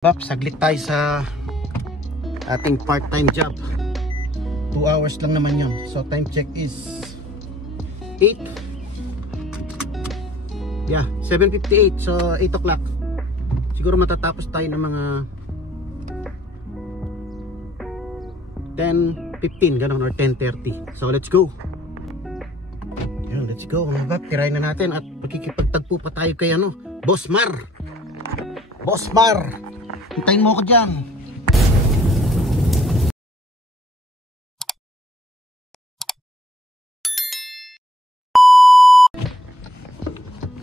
Bap, saglit tayo sa ating part-time job. 2 hours lang naman yun. So time check is 8. Yeah, 7:58. So 8 o'clock. Siguro matatapos tayo ng mga 10:15 ganun or 10:30. So let's go. Yan, let's go mga bap. Tirahin na natin at magkikipagtagpo pa tayo kay Boss Mar. Boss Mar, hintayin mo ko dyan.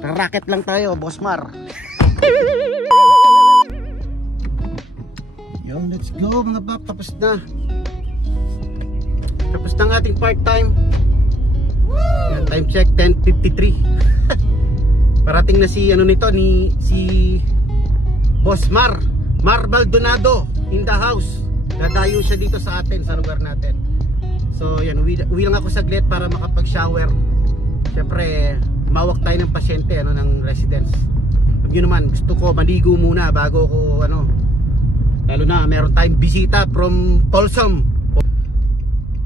Racket lang tayo, Boss Mar. Yun, let's go mga bap. Tapos na. Tapos na ang ating part-time. Time check 10:53. Parating na si si Boss Mar Maldonado in the house. Dadayo siya dito sa atin, sa lugar natin. So yan, uwi lang ako saglit para makapag-shower. Siyempre mawak tayo ng pasyente ng residence. Alam nyo naman, gusto ko maligo muna bago ko lalo na meron tayong bisita from Folsom.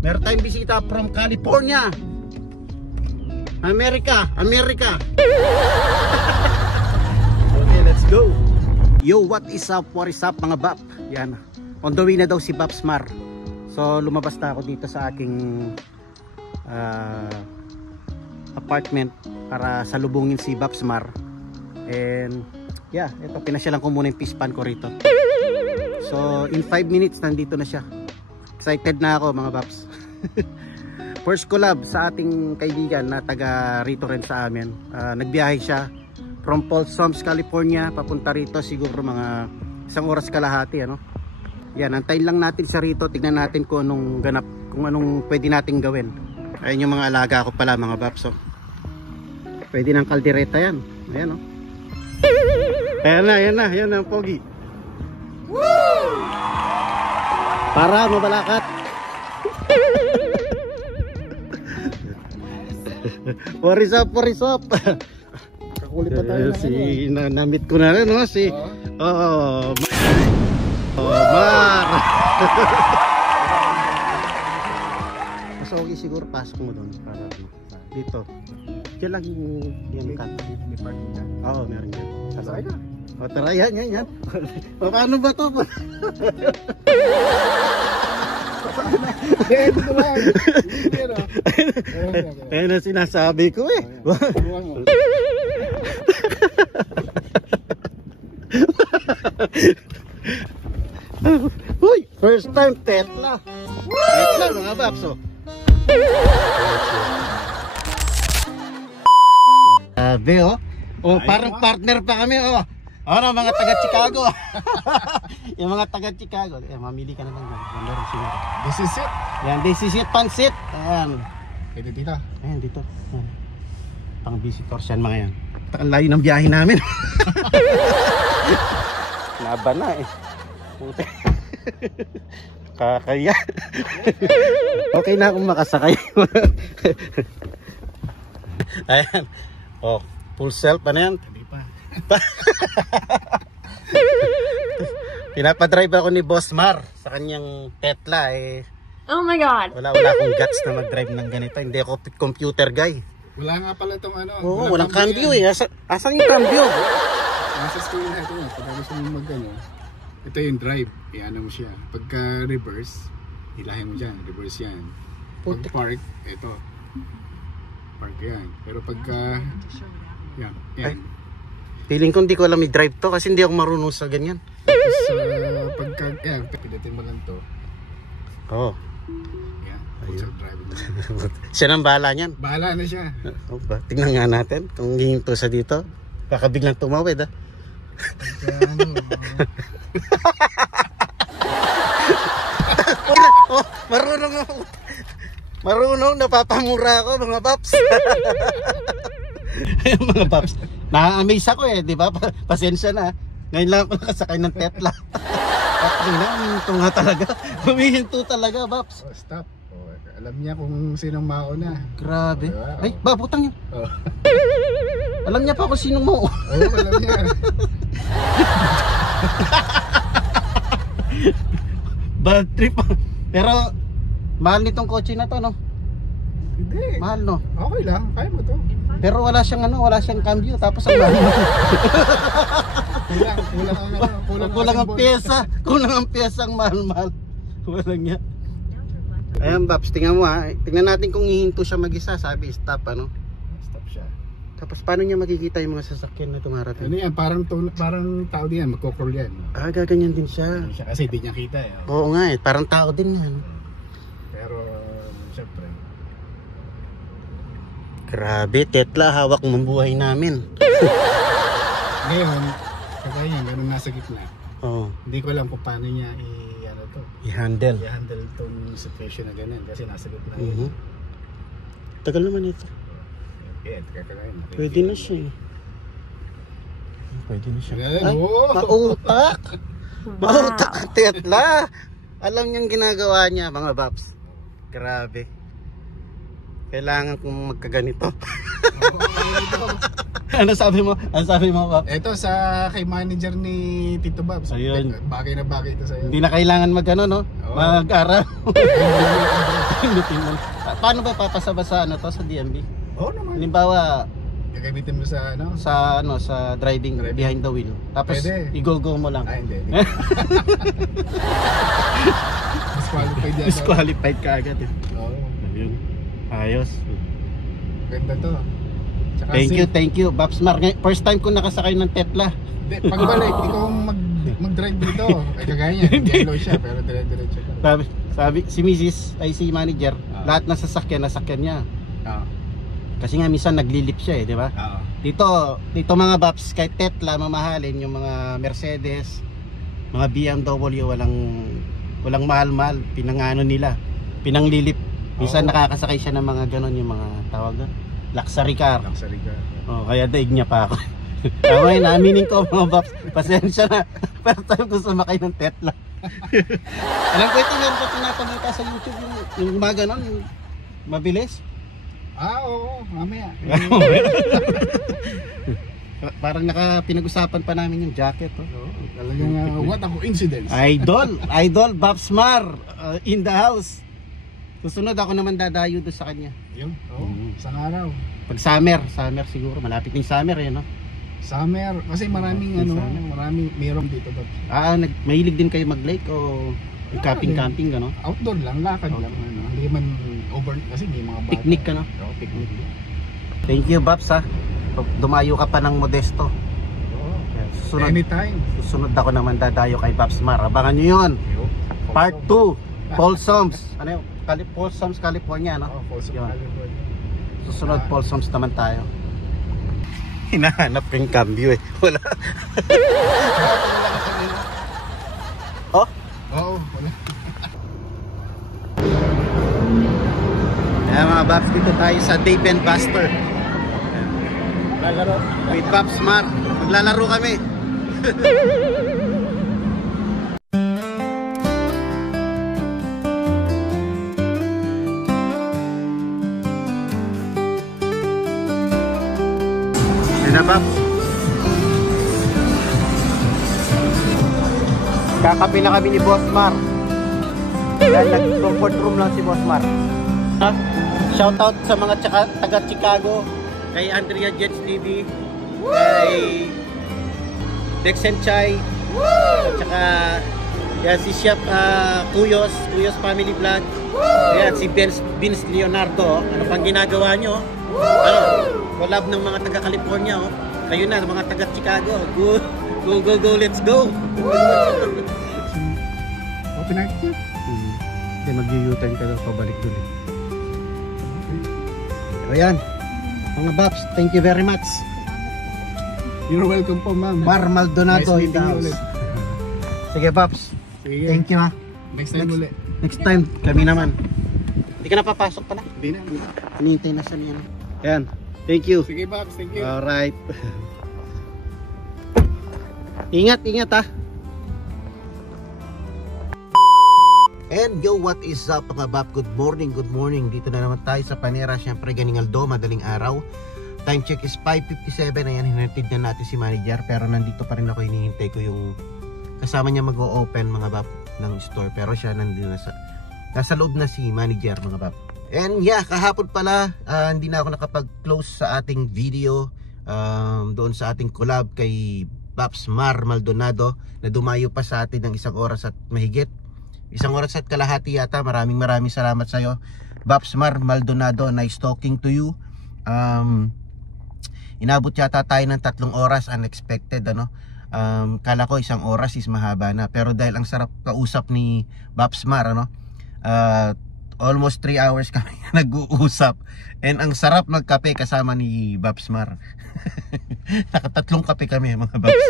Meron tayong bisita from California, America. Okay, let's go. Yo, what is up mga bap? Yan, on the way na daw si Baps Mar. So lumabas na ako dito sa aking apartment para salubungin si Baps Mar. And yeah, ito, pinasyalan ko muna yung fish pan ko rito. So in 5 minutes nandito na siya. Excited na ako mga Baps. First collab sa ating kaibigan na taga rito rin sa amin. Nagbiyahe siya from Folsom, California papunta rito, siguro mga 1 oras kalahati. Yan, antayin lang natin siya rito. Tignan natin kung anong ganap, kung anong pwede nating gawin. Ayun yung mga alaga ko pala mga Baps. Pwede ng kaldereta yan. Ayan Ayan na ang pogi. Woo! Para mabalakat. What is up? Kakulit pa tayo namit ko na rin Mar. Mas okay siguro pasok mo doon para dito. Diyan lang yung cut. May parking dyan? Oo, meron dyan. Sasakay na. O tara, yan. Paano ba to? Ayan ang sinasabi ko eh. Uy, first time Tesla mga Baps. Parang partner pa kami. Mga taga Chicago. Yung mga taga Chicago. Mamili ka na lang dyan. This is it. Yan, this is it, pansit. Ayan. Pwede dito. Ayan, dito. Ayan. Pang visitors yan mga yan. Ang layo ng biyahe namin. Laban na eh. Puti. Kakaya. Okay na akong makasakay. Ayan. Full self. Ano yan? Hindi pa. Pinapadrive ako ni Boss Mar sa kanyang Tesla eh. Oh my God. Wala akong guts na mag-drive ng ganito. Hindi ako computer guy. Wala nga pala itong walang cambio eh. Asan yung cambio? Nasa screen natin yun. Pag gusto mo ito yung drive. Iyan mo siya. Pagka reverse, hilahin mo dyan. Reverse yan. Pag park, ito. Park yan. Pero pagka yan. Feeling ko hindi ko alam i-drive to kasi hindi ako marunong sa ganyan. So, pagka, pipitin mo lang to. Yan. Ayun. Siya nang bahala niyan. Bahala na siya. Tingnan nga natin kung hihinto sa dito. Baka biglang tumawid Marunong, napapamura ako mga Paps. Mga Paps, na-amaze ako di ba? Pasensya na. Ngayon lang ako nakasakay ng Tesla. Ito nga talaga. Humihinto talaga, Paps. Stop. Alam niya kung sinong mauna. Grabe. Diba? Ay, babutang yun. Alam niya pa kung sinong mo. Oo, alam niya. Bad trip. Pero mahal nitong kotse na to, no? Hindi. Mahal, no? Okay lang, kaya mo to. Pero wala siyang cambio, tapos ang mahal. Kulang ang pyesa. Kulang ang pyesa, ang mahal-mahal. Walang niya. Ayan, Babs, tingnan mo ha. Tingnan natin kung hihinto siya mag-isa. Sabi, stop, ano? Stop siya. Tapos paano niya makikita yung mga sasakyan na tumarating? Ano yan, parang tao din yan, magko-crawl yan. Ah, gaganyan din siya. Kasi hindi niya kita eh. Oo nga eh, parang tao din yan. Pero, syempre. Grabe, Tesla, hawak mong buhay namin. Ngayon, kagaya yan, ganun nasa gitna. Oo. Hindi ko alam kung paano niya I-handle. i-handle tong situation na ganun kasi nasa gitna yun. Mhm. Tagal naman ito. Kagaya na. Pwede na siya eh. Pwede na siya. Ganun, Ay, oh! mautak! Mautak ang Tesla! Alam niyang ginagawa niya, mga Babs. Grabe. Kailangan kong magkaganito. Ano sabi mo? Ano sabi mo, Babs? Ito sa kay manager ni Tito Babs. Ayun. Bagay na bagay ito sa'yo. Hindi na kailangan mag-ano, no? Oo. Mag-aral. Paano ba papasaba sa ano to, sa DMV? Oo naman. Halimbawa, Gagamitin mo sa ano? sa driving behind the wheel. Tapos Pwede. i-go-go mo lang. Hindi. Disqualified yan. Disqualified ka agad eh. Oo. Ayun. Ayos. Ganda to. Tsaka Thank you, Babs Mar. First time ko nakasakay ng Tesla. Pagbalik, ikaw mag-drive dito. Ay kagaya niya, yellow siya pero dire-diretso ka. Sabi si Mrs. ay si manager, lahat ng sasakyan niya. Oo. Kasi nga minsan naglilip siya eh, di ba? Oo. Dito mga Babs, kahit Tesla mamahalin, yung mga Mercedes, mga BMW, walang mahal-mahal, pinangano nila, pinanglilip. Minsan nakakasakay siya ng mga ganon, yung mga tawag luxury car. Luxury car. Oh, kaya daig niya pa ako. Tama yun, naaminin ko mga Babs, pasensya na. First time ko sumakay ng Tesla. Alam ko ito, meron ko pinapagita sa YouTube yung mga ganon, yung mabilis. Oo, mamaya. Parang pinag-usapan pa namin yung jacket. Talagang what a coincidence. Idol Babs Mar in the house. Susunod ako naman dadayo doon sa kanya. Yun, isang araw. Pag summer siguro, malapit ng summer eh, no? Summer, kasi maraming mayroong dito ba? Mahilig din kayo mag-lake o camping gano? Outdoor lang, lakad lang. Hindi man over, kasi may mga bata. Picnic ka, no? Oo, picnic. Thank you, Babs, ha? Dumayo ka pa ng Modesto. Oo. Anytime. Susunod ako naman dadayo kay Babs Mar. Abangan nyo yun. Part 2, Folsoms. Ano yun? Folsoms, California, no? Oo, Folsoms, California. Susunod, Folsoms naman tayo. Hinahanap ko yung cambio eh. Wala. Oh? Oo, wala. Ayan mga Babs, dito tayo sa Dave & Buster. Lalaro. With Babs Mar. Maglalaro kami. Ayan na, Babs. Kakapi na kami ni Boss Mar. Yan, nag-comfort room lang si Boss Mar. Shoutout sa mga taga Chicago, kay Andrea Jets TV, kay Dex and Chai, at saka yan, si Chef Kuyos Family Vlog. Ayan, si Vince Leonardo. Ano pang ginagawa nyo? Collab ng mga taga California. Kayo na, mga taga Chicago. Go, let's go! Open night niya? Hindi, mag-u-turn ka daw pabalik dun eh. Ayan, mga Babs, thank you very much. You're welcome po, ma'am. Mar Maldonado Nice in the meeting you house. ulit. Sige, Babs. Sige. Thank you, ha. Next time ulit. Next time, kami naman. Hindi ka na papasok pala. Hindi na. Hinihintay na siya niya. Ayan, thank you. Sige, Babs. Thank you. Alright. Ingat, ha. And yo, what is up mga Bab? Good morning. Dito na naman tayo sa Panera. Siyempre, ganing Aldo, madaling araw. Time check is 5:57. Ayan, hinatid na natin si manager. Pero nandito pa rin ako, hinihintay ko yung kasama niya mag-o-open mga Bab. ng store, pero siya nandun nasa loob na si manager, mga bab. And yeah, kahapon pala hindi na ako nakapag-close sa ating video doon sa ating collab kay Babs Mar Maldonado na dumayo pa sa atin ng 1 oras at mahigit. 1 oras at kalahati yata. Maraming salamat sa iyo, Babs Mar Maldonado. Nice talking to you. Inabot yata tayo ng 3 oras, unexpected ano. Kala ko 1 oras is mahaba na, pero dahil ang sarap kausap ni Babs Mar ano, almost 3 hours kami nag-uusap, and ang sarap magkape kasama ni Babs Mar. Nakatatlong kape kami, mga Babs.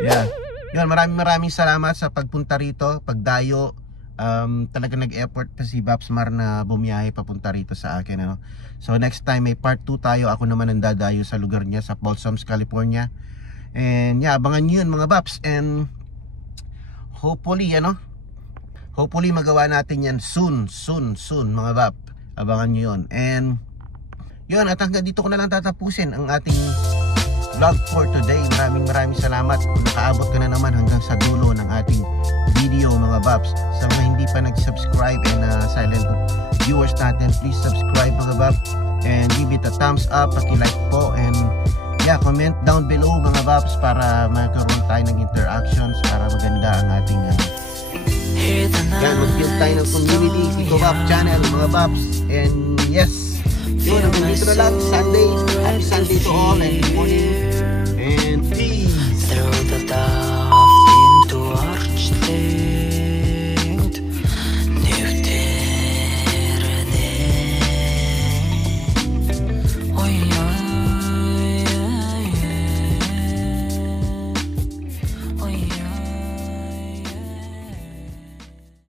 Yeah. Yun, maraming salamat sa pagpunta rito, pagdayo. Talaga nag-effort pa si Babs Mar na bumiyahe papunta rito sa akin ano. So next time may part 2 tayo. Ako naman ang dadayo sa lugar niya sa Balsams, California. And yeah, abangan nyo yun, mga Babs. And hopefully magawa natin yan soon mga Bab. Abangan nyo yun. And yun, at hanggang dito ko na lang tatapusin ang ating vlog for today. Maraming salamat kung nakaabot ka na naman hanggang sa dulo ng ating video, mga Babs. Sa mga hindi pa nag-subscribe and silent viewers natin, please subscribe, mga Bab, and give it a thumbs up, paki-like po, and yeah, comment down below, mga Babs, para magkaroon tayo ng interactions, para maganda ang ating yan, mag-build tayo ng community, Kiko Bab channel, mga Babs. And yes, yun, hanggang dito na lang. Sunday, happy Sunday to all, and good morning, and peace.